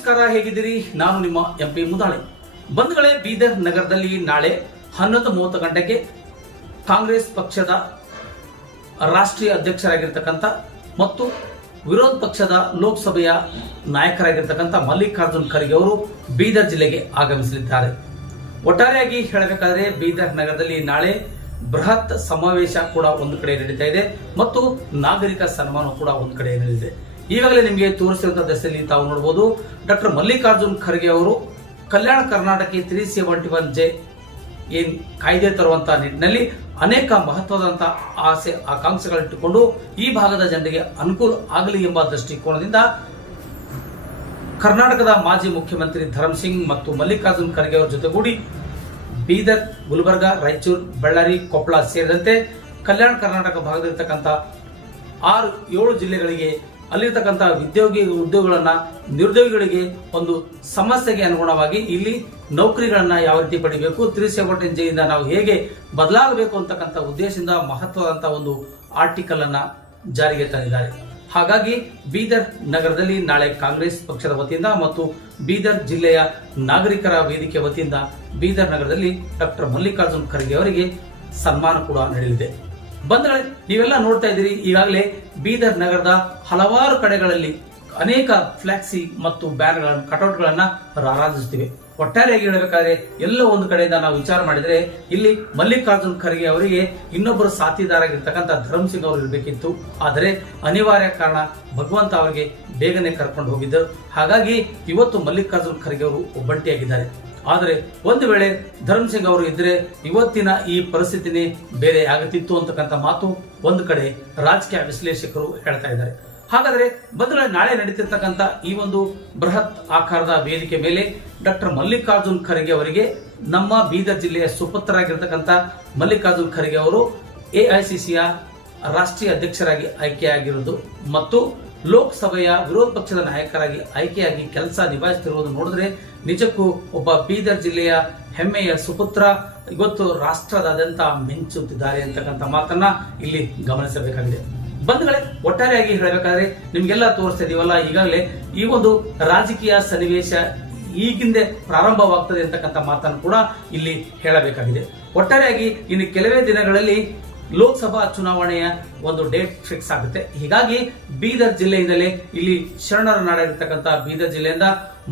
ನಮಸ್ಕಾರ, ಹೇಗಿದ್ದೀರಿ? ನಾನು ನಿಮ್ಮ ಎಂಪಿ ಮುದಾಳೆ. ಬಂಧುಗಳೇ, ಬೀದರ್ ನಗರದಲ್ಲಿ ನಾಳೆ 11:30 ಗಂಟೆಗೆ ಕಾಂಗ್ರೆಸ್ ಪಕ್ಷದ ರಾಷ್ಟ್ರೀಯ ಅಧ್ಯಕ್ಷರಾಗಿರ್ತಕ್ಕಂಥ ಮತ್ತು ವಿರೋಧ ಪಕ್ಷದ ಲೋಕಸಭೆಯ ನಾಯಕರಾಗಿರ್ತಕ್ಕಂಥ ಮಲ್ಲಿಕಾರ್ಜುನ್ ಖರ್ಗೆ ಅವರು ಬೀದರ್ ಜಿಲ್ಲೆಗೆ ಆಗಮಿಸಲಿದ್ದಾರೆ. ಒಟ್ಟಾರೆಯಾಗಿ ಹೇಳಬೇಕಾದ್ರೆ ಬೀದರ್ ನಗರದಲ್ಲಿ ನಾಳೆ ಬೃಹತ್ ಸಮಾವೇಶ ಕೂಡ ಒಂದು ಕಡೆ ನಡೀತಾ ಇದೆ ಮತ್ತು ನಾಗರಿಕ ಸನ್ಮಾನ ಕೂಡ ಒಂದು ಕಡೆ ನಡೆದಿದೆ. ಈಗಾಗಲೇ ನಿಮಗೆ ತೋರಿಸಿರುವಂತಹ ದೃಶ್ಯದಲ್ಲಿ ತಾವು ನೋಡಬಹುದು, ಡಾಕ್ಟರ್ ಮಲ್ಲಿಕಾರ್ಜುನ್ ಖರ್ಗೆ ಅವರು ಕಲ್ಯಾಣ ಕರ್ನಾಟಕ 371J ಏನ್ ಕಾಯ್ದೆ ತರುವಂತಹ ನಿಟ್ಟಿನಲ್ಲಿ ಅನೇಕ ಮಹತ್ವದಂತಹ ಆಸೆ ಆಕಾಂಕ್ಷೆಗಳಿಟ್ಟುಕೊಂಡು ಈ ಭಾಗದ ಜನರಿಗೆ ಅನುಕೂಲ ಆಗಲಿ ಎಂಬ ದೃಷ್ಟಿಕೋನದಿಂದ ಕರ್ನಾಟಕದ ಮಾಜಿ ಮುಖ್ಯಮಂತ್ರಿ ಧರ್ಮ್ ಸಿಂಗ್ ಮತ್ತು ಮಲ್ಲಿಕಾರ್ಜುನ್ ಖರ್ಗೆ ಅವರ ಜೊತೆಗೂಡಿ ಬೀದರ್, ಗುಲ್ಬರ್ಗ, ರಾಯಚೂರು, ಬಳ್ಳಾರಿ, ಕೊಪ್ಪಳ ಸೇರಿದಂತೆ ಕಲ್ಯಾಣ ಕರ್ನಾಟಕ ಭಾಗದಲ್ಲಿರ್ತಕ್ಕಂಥ 6-7 ಜಿಲ್ಲೆಗಳಿಗೆ ಅಲ್ಲಿರ್ತಕ್ಕಂಥ ಉದ್ಯೋಗಗಳನ್ನ ನಿರುದ್ಯೋಗಿಗಳಿಗೆ ಒಂದು ಸಮಸ್ಯೆಗೆ ಅನುಗುಣವಾಗಿ ಇಲ್ಲಿ ನೌಕರಿಗಳನ್ನ ಯಾವ ರೀತಿ ಪಡಿಬೇಕು, 371J ಇಂದ ನಾವು ಹೇಗೆ ಬದಲಾಗಬೇಕು ಅಂತಕ್ಕಂಥ ಉದ್ದೇಶದಿಂದ ಮಹತ್ವದಂತ ಒಂದು ಆರ್ಟಿಕಲ್ ಅನ್ನ ಜಾರಿಗೆ ತಂದಿದ್ದಾರೆ. ಹಾಗಾಗಿ ಬೀದರ್ ನಗರದಲ್ಲಿ ನಾಳೆ ಕಾಂಗ್ರೆಸ್ ಪಕ್ಷದ ವತಿಯಿಂದ ಮತ್ತು ಬೀದರ್ ಜಿಲ್ಲೆಯ ನಾಗರಿಕರ ವೇದಿಕೆ ವತಿಯಿಂದ ಬೀದರ್ ನಗರದಲ್ಲಿ ಡಾಕ್ಟರ್ ಮಲ್ಲಿಕಾರ್ಜುನ್ ಖರ್ಗೆ ಅವರಿಗೆ ಸನ್ಮಾನ ಕೂಡ ನಡೆಯಲಿದೆ. ಬಂಧುಗಳೇ, ನೀವೆಲ್ಲ ನೋಡ್ತಾ ಇದ್ದೀರಿ, ಈಗಾಗಲೇ ಬೀದರ್ ನಗರದ ಹಲವಾರು ಕಡೆಗಳಲ್ಲಿ ಅನೇಕ ಫ್ಲಾಕ್ಸಿ ಮತ್ತು ಬ್ಯಾನರ್ಗಳನ್ನು, ಕಟೌಟ್ಗಳನ್ನ ರಾರಾಜಿಸುತ್ತಿವೆ. ಒಟ್ಟಾರೆಯಾಗಿ ಹೇಳಬೇಕಾದ್ರೆ ಎಲ್ಲ ಒಂದು ಕಡೆಯಿಂದ ನಾವು ವಿಚಾರ ಮಾಡಿದ್ರೆ ಇಲ್ಲಿ ಮಲ್ಲಿಕಾರ್ಜುನ್ ಖರ್ಗೆ ಅವರಿಗೆ ಇನ್ನೊಬ್ಬರು ಸಾಥಿದಾರಾಗಿರ್ತಕ್ಕಂಥ ಧರ್ಮ್ ಸಿಂಗ್ ಅವರು ಇರಬೇಕಿತ್ತು. ಆದರೆ ಅನಿವಾರ್ಯ ಕಾರಣ ಭಗವಂತ ಅವರಿಗೆ ಬೇಗನೆ ಕರ್ಕೊಂಡು ಹೋಗಿದ್ದರು. ಹಾಗಾಗಿ ಇವತ್ತು ಮಲ್ಲಿಕಾರ್ಜುನ್ ಖರ್ಗೆ ಅವರು ಒಬ್ಬಂಟಿಯಾಗಿದ್ದಾರೆ. ಆದರೆ ಒಂದು ವೇಳೆ ಧರ್ಮ್ ಸಿಂಗ್ ಅವರು ಇದ್ರೆ ಇವತ್ತಿನ ಈ ಪರಿಸ್ಥಿತಿನೇ ಬೇರೆ ಆಗುತ್ತಿತ್ತು ಅಂತಕ್ಕಂಥ ಮಾತು ಒಂದು ಕಡೆ ರಾಜಕೀಯ ವಿಶ್ಲೇಷಕರು ಹೇಳ್ತಾ ಇದ್ದಾರೆ. ಹಾಗಾದ್ರೆ ಬಂಧುಗಳೇ, ನಾಳೆ ನಡೀತಿರ್ತಕ್ಕಂಥ ಈ ಒಂದು ಬೃಹತ್ ಆಕಾರದ ವೇದಿಕೆ ಮೇಲೆ ಡಾಕ್ಟರ್ ಮಲ್ಲಿಕಾರ್ಜುನ್ ಖರ್ಗೆ ಅವರಿಗೆ ನಮ್ಮ ಬೀದರ್ ಜಿಲ್ಲೆಯ ಸುಪುತ್ರರಾಗಿರ್ತಕ್ಕಂಥ ಮಲ್ಲಿಕಾರ್ಜುನ್ ಖರ್ಗೆ ಅವರು ಎಐಸಿಸಿಯ ರಾಷ್ಟ್ರೀಯ ಅಧ್ಯಕ್ಷರಾಗಿ ಆಯ್ಕೆಯಾಗಿರುವುದು ಮತ್ತು ಲೋಕಸಭೆಯ ವಿರೋಧ ಪಕ್ಷದ ನಾಯಕರಾಗಿ ಆಯ್ಕೆಯಾಗಿ ಕೆಲಸ ನಿಭಾಯಿಸುತ್ತಿರುವುದು ನೋಡಿದ್ರೆ ನಿಜಕ್ಕೂ ಒಬ್ಬ ಬೀದರ್ ಜಿಲ್ಲೆಯ ಹೆಮ್ಮೆಯ ಸುಪುತ್ರ ಇವತ್ತು ರಾಷ್ಟ್ರದಾದ್ಯಂತ ಮಿಂಚುತ್ತಿದ್ದಾರೆ ಅಂತಕ್ಕಂಥ ಮಾತನ್ನ ಇಲ್ಲಿ ಗಮನಿಸಬೇಕಾಗಿದೆ. ಬಂಧುಗಳೇ, ಒಟ್ಟಾರೆಯಾಗಿ ಹೇಳಬೇಕಾದ್ರೆ ನಿಮ್ಗೆಲ್ಲ ತೋರಿಸ್ತಾ ಇದೀವಲ್ಲ, ಈಗಾಗಲೇ ಈ ಒಂದು ರಾಜಕೀಯ ಸನ್ನಿವೇಶ ಈಗಿಂದೆ ಪ್ರಾರಂಭವಾಗ್ತದೆ ಅಂತಕ್ಕಂಥ ಮಾತನ್ನು ಕೂಡ ಇಲ್ಲಿ ಹೇಳಬೇಕಾಗಿದೆ. ಒಟ್ಟಾರೆಯಾಗಿ ಇನ್ನು ಕೆಲವೇ ದಿನಗಳಲ್ಲಿ ಲೋಕಸಭಾ ಚುನಾವಣೆಯ ಒಂದು ಡೇಟ್ ಫಿಕ್ಸ್ ಆಗುತ್ತೆ. ಹೀಗಾಗಿ ಬೀದರ್ ಜಿಲ್ಲೆಯಿಂದಲೇ ಇಲ್ಲಿ ಶರಣರ ನಾಡಾಗಿರ್ತಕ್ಕಂಥ ಬೀದರ್ ಜಿಲ್ಲೆಯಿಂದ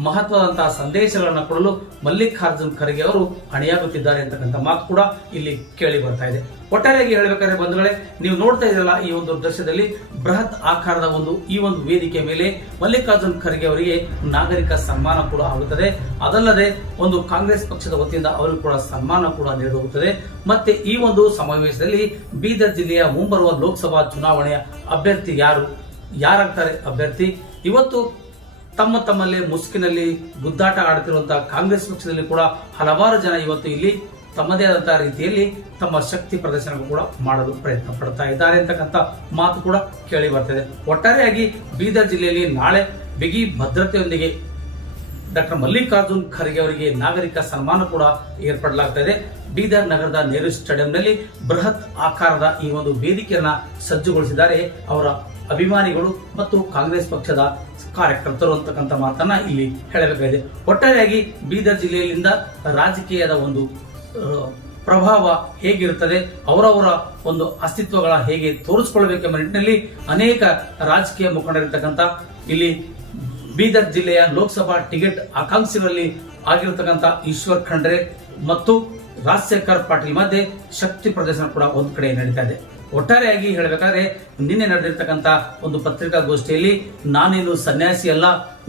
ಮಹತ್ವದಂತಹ ಸಂದೇಶಗಳನ್ನು ಕೊಡಲು ಮಲ್ಲಿಕಾರ್ಜುನ್ ಖರ್ಗೆ ಅವರು ಅಣಿಯಾಗುತ್ತಿದ್ದಾರೆ ಅಂತಕ್ಕಂಥ ಮಾತು ಕೂಡ ಇಲ್ಲಿ ಕೇಳಿ ಬರ್ತಾ ಇದೆ. ಒಟ್ಟಾರೆಯಾಗಿ ಹೇಳಬೇಕಾದ್ರೆ ಬಂಧುಗಳೇ, ನೀವು ನೋಡ್ತಾ ಇದ್ರಲ್ಲ, ಈ ಒಂದು ದೃಶ್ಯದಲ್ಲಿ ಬೃಹತ್ ಆಕಾರದ ಈ ಒಂದು ವೇದಿಕೆ ಮೇಲೆ ಮಲ್ಲಿಕಾರ್ಜುನ್ ಖರ್ಗೆ ಅವರಿಗೆ ನಾಗರಿಕ ಸನ್ಮಾನ ಕೂಡ ಆಗುತ್ತದೆ. ಅದಲ್ಲದೆ ಒಂದು ಕಾಂಗ್ರೆಸ್ ಪಕ್ಷದ ವತಿಯಿಂದ ಅವರಿಗೂ ಕೂಡ ಸನ್ಮಾನ ಕೂಡ ನೀಡಲಾಗುತ್ತದೆ. ಮತ್ತೆ ಈ ಒಂದು ಸಮಾವೇಶದಲ್ಲಿ ಬೀದರ್ ಜಿಲ್ಲೆಯ ಮುಂಬರುವ ಲೋಕಸಭಾ ಚುನಾವಣೆಯ ಅಭ್ಯರ್ಥಿ ಯಾರಾಗ್ತಾರೆ ಅಭ್ಯರ್ಥಿ, ಇವತ್ತು ತಮ್ಮಲ್ಲೇ ಮುಸುಕಿನಲ್ಲಿ ಗುದ್ದಾಟ ಆಡುತ್ತಿರುವಂತಹ ಕಾಂಗ್ರೆಸ್ ಪಕ್ಷದಲ್ಲಿ ಕೂಡ ಹಲವಾರು ಜನ ಇವತ್ತು ಇಲ್ಲಿ ತಮ್ಮದೇ ಆದಂತಹ ರೀತಿಯಲ್ಲಿ ತಮ್ಮ ಶಕ್ತಿ ಪ್ರದರ್ಶನ ಕೂಡ ಮಾಡಲು ಪ್ರಯತ್ನ ಪಡ್ತಾ ಇದ್ದಾರೆ ಅಂತಕ್ಕಂಥ ಮಾತು ಕೂಡ ಕೇಳಿ ಬರ್ತದೆ. ಒಟ್ಟಾರೆಯಾಗಿ ಬೀದರ್ ಜಿಲ್ಲೆಯಲ್ಲಿ ನಾಳೆ ಬಿಗಿ ಭದ್ರತೆಯೊಂದಿಗೆ ಡಾಕ್ಟರ್ ಮಲ್ಲಿಕಾರ್ಜುನ್ ಖರ್ಗೆ ಅವರಿಗೆ ನಾಗರಿಕ ಸನ್ಮಾನ ಕೂಡ ಏರ್ಪಡಲಾಗ್ತಾ ಇದೆ. ಬೀದರ್ ನಗರದ ನೆಹರು ಸ್ಟೇಡಿಯಂನಲ್ಲಿ ಬೃಹತ್ ಆಕಾರದ ಈ ಒಂದು ವೇದಿಕೆಯನ್ನ ಸಜ್ಜುಗೊಳಿಸಿದ್ದಾರೆ ಅವರ ಅಭಿಮಾನಿಗಳು ಮತ್ತು ಕಾಂಗ್ರೆಸ್ ಪಕ್ಷದ ಕಾರ್ಯಕರ್ತರು ಅಂತಕ್ಕಂಥ ಮಾತನ್ನ ಇಲ್ಲಿ ಹೇಳಬೇಕಾಗಿದೆ. ಒಟ್ಟಾರೆಯಾಗಿ ಬೀದರ್ ಜಿಲ್ಲೆಯಿಂದ ರಾಜಕೀಯದ ಒಂದು ಪ್ರಭಾವ ಹೇಗಿರುತ್ತದೆ, ಅವರವರ ಒಂದು ಅಸ್ತಿತ್ವಗಳ ಹೇಗೆ ತೋರಿಸಿಕೊಳ್ಳಬೇಕೆಂಬ ನಿಟ್ಟಿನಲ್ಲಿ ಅನೇಕ ರಾಜಕೀಯ ಮುಖಂಡರಿರ್ತಕ್ಕಂಥ ಇಲ್ಲಿ ಬೀದರ್ ಜಿಲ್ಲೆಯ ಲೋಕಸಭಾ ಟಿಕೆಟ್ ಆಕಾಂಕ್ಷಿಗಳಲ್ಲಿ ಆಗಿರತಕ್ಕಂಥ ಈಶ್ವರ್ ಖಂಡ್ರೆ ಮತ್ತು ರಾಜಶೇಖರ್ ಪಾಟೀಲ್ ಮಧ್ಯೆ ಶಕ್ತಿ ಪ್ರದರ್ಶನ ಕೂಡ ಒಂದು ಕಡೆ ನಡೀತಾ ಇದೆ. ಒಟ್ಟಾರೆಯಾಗಿ ಹೇಳಬೇಕಾದ್ರೆ ನಿನ್ನೆ ನಡೆದಿರ್ತಕ್ಕಂಥ ಒಂದು ಪತ್ರಿಕಾಗೋಷ್ಠಿಯಲ್ಲಿ ನಾನೇನು ಸನ್ಯಾಸಿ ಅಲ್ಲ,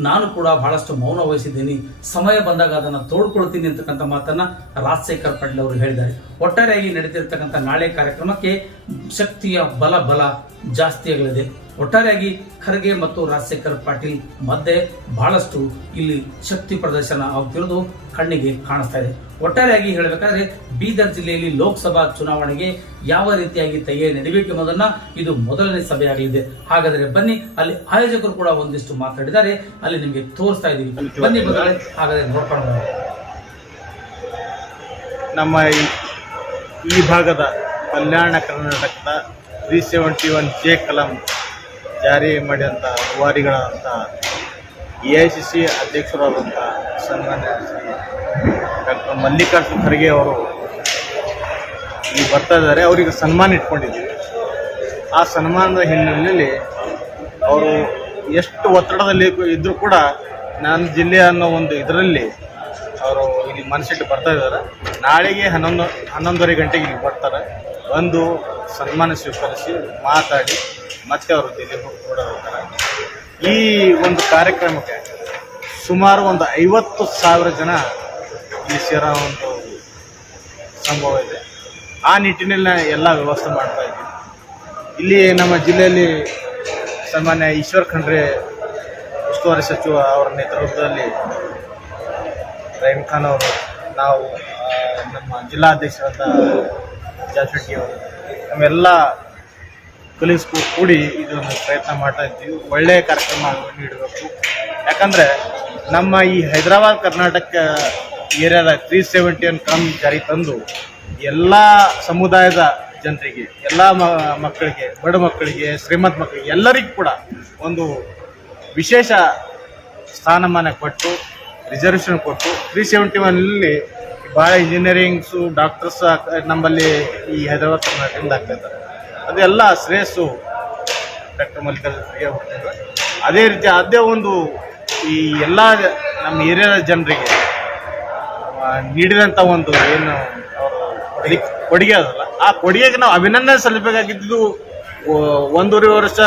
ನಾನು ಕೂಡ ಬಹಳಷ್ಟು ಮೌನ ವಹಿಸಿದ್ದೀನಿ, ಸಮಯ ಬಂದಾಗ ಅದನ್ನು ತೋಡ್ಕೊಳ್ತೀನಿ ಅಂತಕ್ಕಂಥ ಮಾತನ್ನ ರಾಜಶೇಖರ್ ಪಾಟೀಲ್ ಅವರು ಹೇಳಿದ್ದಾರೆ. ಒಟ್ಟಾರೆಯಾಗಿ ನಡೀತಿರ್ತಕ್ಕಂಥ ನಾಳೆ ಕಾರ್ಯಕ್ರಮಕ್ಕೆ ಶಕ್ತಿಯ ಬಲ ಜಾಸ್ತಿಯಾಗಲಿದೆ. ಒಟ್ಟಾರೆಯಾಗಿ ಖರ್ಗೆ ಮತ್ತು ರಾಜಶೇಖರ್ ಪಾಟೀಲ್ ಮಧ್ಯೆ ಬಹಳಷ್ಟು ಇಲ್ಲಿ ಶಕ್ತಿ ಪ್ರದರ್ಶನ ಆಗುತ್ತಿರುವುದು ಕಣ್ಣಿಗೆ ಕಾಣಿಸ್ತಾ ಇದೆ. ಒಟ್ಟಾರೆಯಾಗಿ ಹೇಳಬೇಕಾದ್ರೆ ಬೀದರ್ ಜಿಲ್ಲೆಯಲ್ಲಿ ಲೋಕಸಭಾ ಚುನಾವಣೆಗೆ ಯಾವ ರೀತಿಯಾಗಿ ತಯಾರಿ ನಡೆಯಬೇಕೆಂಬುದನ್ನ ಇದು ಮೊದಲನೇ ಸಭೆಯಾಗಲಿದೆ. ಹಾಗಾದರೆ ಬನ್ನಿ, ಅಲ್ಲಿ ಆಯೋಜಕರು ಕೂಡ ಒಂದಿಷ್ಟು ಮಾತಾಡಿದ್ದಾರೆ, ಅಲ್ಲಿ ನಿಮಗೆ ತೋರಿಸ್ತಾ ಇದೀವಿ. ಬನ್ನಿ ಬಂದರೆ ಹಾಗಾದ್ರೆ ನೋಡ್ಕೊಂಡು ನಮ್ಮ ಈ ಭಾಗದ ಕಲ್ಯಾಣ ಕರ್ನಾಟಕದ 371J ಕಲಂ ಜಾರಿ ಮಾಡಿದಂಥ ರೂವಾರಿಗಳಾದಂಥ AICC ಅಧ್ಯಕ್ಷರಾದಂಥ ಸನ್ಮಾನ್ಯ ಶ್ರೀ ಡಾಕ್ಟರ್ ಮಲ್ಲಿಕಾರ್ಜುನ್ ಖರ್ಗೆ ಅವರು ಇಲ್ಲಿ ಬರ್ತಾ ಇದ್ದಾರೆ. ಅವರಿಗೆ ಸನ್ಮಾನ ಇಟ್ಕೊಂಡಿದ್ದೀವಿ. ಆ ಸನ್ಮಾನದ ಹಿನ್ನೆಲೆಯಲ್ಲಿ ಅವರು ಎಷ್ಟು ಒತ್ತಡದಲ್ಲಿ ಇದ್ದರೂ ಕೂಡ ನನ್ನ ಜಿಲ್ಲೆ ಅನ್ನೋ ಒಂದು ಇದರಲ್ಲಿ ಅವರು ಇಲ್ಲಿ ಮನಸ್ಸಿಟ್ಟು ಬರ್ತಾ ಇದ್ದಾರೆ. ನಾಳೆಗೆ 11:30 ಗಂಟೆಗೆ ಇಲ್ಲಿ ಬರ್ತಾರೆ. ಬಂದು ಸನ್ಮಾನ ಸ್ವೀಕರಿಸಿ ಮಾತಾಡಿ ಮತ್ತೆ ಅವರು ದಿಲ್ಲಿ ಹೋಗ್ತಾರೆ. ಈ ಒಂದು ಕಾರ್ಯಕ್ರಮಕ್ಕೆ ಸುಮಾರು ಒಂದು 50,000 ಜನ ಇಲ್ಲಿ ಸೇರೋ ಒಂದು ಸಂಭವ ಇದೆ. ಆ ನಿಟ್ಟಿನಲ್ಲಿ ಎಲ್ಲ ವ್ಯವಸ್ಥೆ ಮಾಡ್ತಾ ಇದ್ದೀವಿ. ಇಲ್ಲಿ ನಮ್ಮ ಜಿಲ್ಲೆಯಲ್ಲಿ ಸನ್ಮಾನ್ಯ ಈಶ್ವರ್ ಖಂಡ್ರೆ ಉಸ್ತುವಾರಿ ಸಚಿವ ಅವರ ನೇತೃತ್ವದಲ್ಲಿ ರಹೀಮ್ ಖಾನ್ ಅವರು, ನಾವು ನಮ್ಮ ಜಿಲ್ಲಾಧ್ಯಕ್ಷರಾದ ಜಾಫೆಟ್ಟಿ ಅವರು, ನಮ್ಮೆಲ್ಲ ಕಲೀಸ್ ಕೂಡಿ ಇದೊಂದು ಪ್ರಯತ್ನ ಮಾಡ್ತಾ ಇದ್ದೀವಿ. ಒಳ್ಳೆಯ ಕಾರ್ಯಕ್ರಮ ನೀಡಬೇಕು. ಯಾಕಂದರೆ ನಮ್ಮ ಈ ಹೈದರಾಬಾದ್ ಕರ್ನಾಟಕ ಏರಿಯಾದ 370 ಕಾನೂನು ಜಾರಿ ತಂದು ಎಲ್ಲ ಸಮುದಾಯದ ಜನರಿಗೆ, ಎಲ್ಲ ಮಕ್ಕಳಿಗೆ, ಬಡ ಮಕ್ಕಳಿಗೆ, ಶ್ರೀಮಂತ ಮಕ್ಕಳಿಗೆ ಎಲ್ಲರಿಗೂ ಕೂಡ ಒಂದು ವಿಶೇಷ ಸ್ಥಾನಮಾನ ಕೊಟ್ಟು ರಿಸರ್ವೇಷನ್ ಕೊಟ್ಟು 371ನಲ್ಲಿ ಭಾಳ ಇಂಜಿನಿಯರಿಂಗ್ಸು ಡಾಕ್ಟರ್ಸ್ ನಮ್ಮಲ್ಲಿ ಈ ಹೈದರಾಬಾದ್ ಕರ್ನಾಟಕದಿಂದ ಆಗ್ತಾಯಿದ್ದಾರೆ. ಅದೆಲ್ಲ ಶ್ರೇಯಸ್ಸು ಡಾಕ್ಟರ್ ಮಲ್ಲಿಕಾರ್ಜುನ್ ಖರ್ಗೆ ಹೋಗ್ತಿದ್ದಾರೆ. ಅದೇ ರೀತಿ ಅದೇ ಒಂದು ಈ ಎಲ್ಲ ನಮ್ಮ ಏರಿಯಾದ ಜನರಿಗೆ ನೀಡಿದಂಥ ಒಂದು ಏನು ಅವರು ಕೊಡುಗೆ ಅದಲ್ಲ, ಆ ಕೊಡುಗೆಗೆ ನಾವು ಅಭಿನಂದನೆ ಸಲ್ಲಿಸಬೇಕಾಗಿದ್ದು 1.5 ವರ್ಷ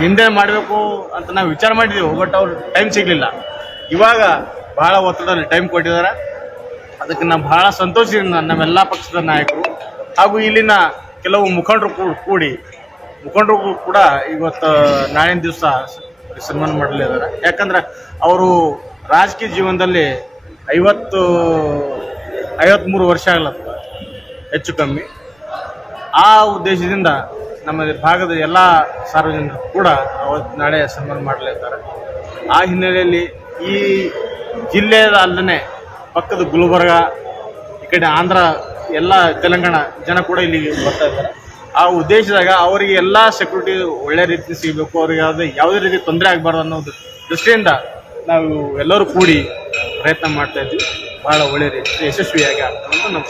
ಹಿಂದೆ ಮಾಡಬೇಕು ಅಂತ ನಾವು ವಿಚಾರ ಮಾಡಿದೆವು. ಬಟ್ ಅವ್ರು ಟೈಮ್ ಸಿಗಲಿಲ್ಲ. ಇವಾಗ ಭಾಳ ಒತ್ತಡದಲ್ಲಿ ಟೈಮ್ ಕೊಟ್ಟಿದ್ದಾರೆ. ಅದಕ್ಕೆ ನಾವು ಭಾಳ ಸಂತೋಷದಿಂದ ನಮ್ಮೆಲ್ಲ ಪಕ್ಷದ ನಾಯಕರು ಹಾಗೂ ಇಲ್ಲಿನ ಕೆಲವು ಮುಖಂಡರು ಕೂಡ ಇವತ್ತು ನಾಳಿನ ದಿವಸ ಸನ್ಮಾನ ಮಾಡಲಿದ್ದಾರೆ. ಯಾಕಂದ್ರೆ ಅವರು ರಾಜಕೀಯ ಜೀವನದಲ್ಲಿ 53 ವರ್ಷ ಆಗ್ಲತ್ತ ಹೆಚ್ಚು ಕಮ್ಮಿ. ಆ ಉದ್ದೇಶದಿಂದ ನಮ್ಮ ಭಾಗದ ಎಲ್ಲ ಸಾರ್ವಜನಿಕರು ಕೂಡ ನಾಳೆ ಸನ್ಮಾನ ಮಾಡಲಿದ್ದಾರೆ. ಆ ಹಿನ್ನೆಲೆಯಲ್ಲಿ ಈ ಜಿಲ್ಲೆಯ ಅಲ್ಲದೆ ಪಕ್ಕದ ಗುಲ್ಬರ್ಗ, ಈ ಕಡೆ ಆಂಧ್ರ, ಎಲ್ಲ ತೆಲಂಗಾಣ ಜನ ಕೂಡ ಇಲ್ಲಿಗೆ ಬರ್ತಾ ಇದ್ದಾರೆ. ಆ ಉದ್ದೇಶದಾಗ ಅವರಿಗೆ ಎಲ್ಲ ಸೆಕ್ಯೂರಿಟಿ ಒಳ್ಳೆ ರೀತಿ ಸಿಗಬೇಕು, ಅವ್ರಿಗೆ ಯಾವುದೇ ರೀತಿ ತೊಂದರೆ ಆಗಬಾರ್ದು ಅನ್ನೋದು ದೃಷ್ಟಿಯಿಂದ ನಾವು ಎಲ್ಲರೂ ಕೂಡಿ ಪ್ರಯತ್ನ ಮಾಡ್ತಾ ಇದ್ವಿ. ಭಾಳ ಒಳ್ಳೆ ರೀತಿ ಯಶಸ್ವಿಯಾಗಿ ಆಗ್ತದೆ ಅಂತ ನಮ್ಮ